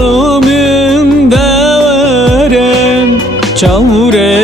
Helalımın deverem, çavreşamın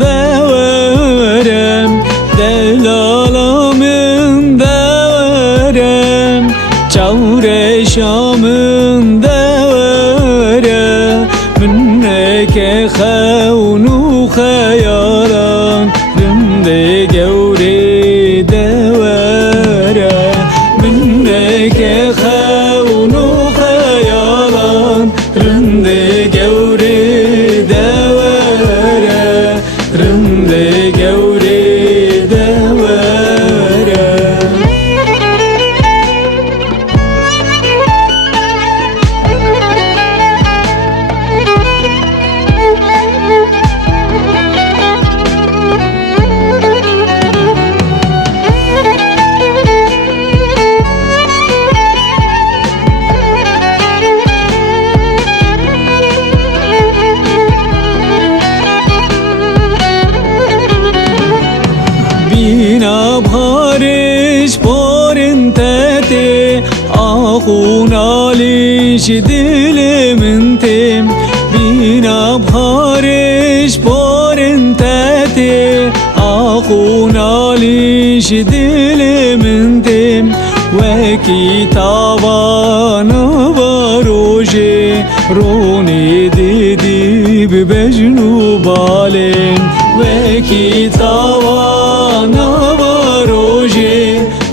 deverem. Delalımın deverem, çavreşamın deverem. Minneke xevnu xeyalan, rinde gevri deverem. Minneke xevnu xeyalan, rinde gevri devere, rinde gevri devere. Bina bharish porin tete, ahun alish dilimin tem. Bina bharish porin tete, ahun alish dilimin tem. Ve kitabanı varoje, roni didib bejnu balen. Ve kitabanı varoje,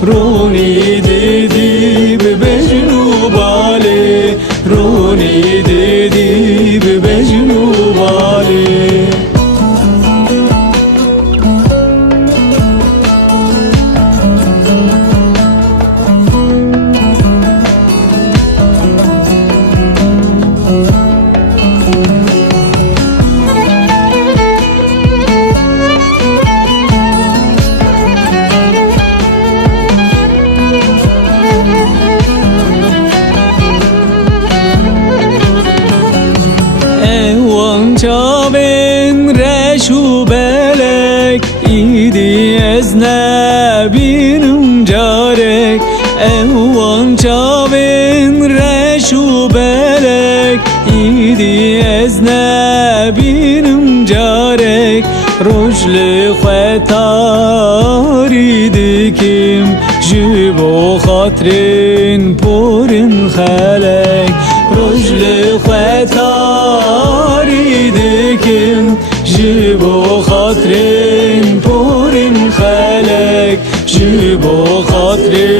roni didib bejnu bale, roni didib bejnu bale. Çaven reşu belek, idi eznebinim carek. Evan çaven reşu belek, idi eznebinim carek. Rojli xetari dikim, jibo xatrin porin xelek. Rojli xetari dikim, jibo xatrin porin xelek, jibo xatrin